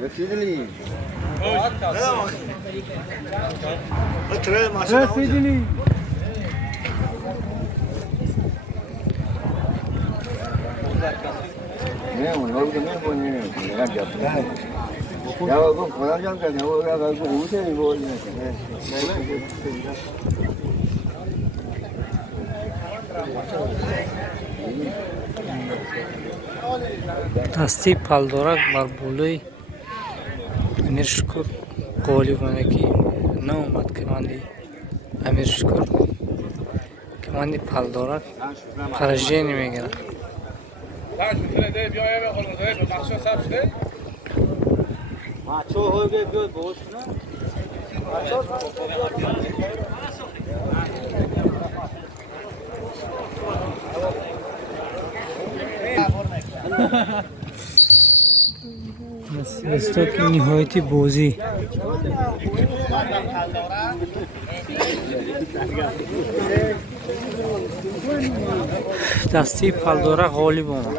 رسیدلی؟ رسیدلی؟ نه اونها رو که می‌کنی نگاه جبران یا باید خودم جمع کنم یا باید قوته می‌بودی نکنه دستی پالدورک بر بولوی امیر شکر قولی کنه که نه اومد کماندی امیر شکر کماندی پالدورک خرجی نمیگیره استاد نهایتی بازی دستی پالدورک غالب اومد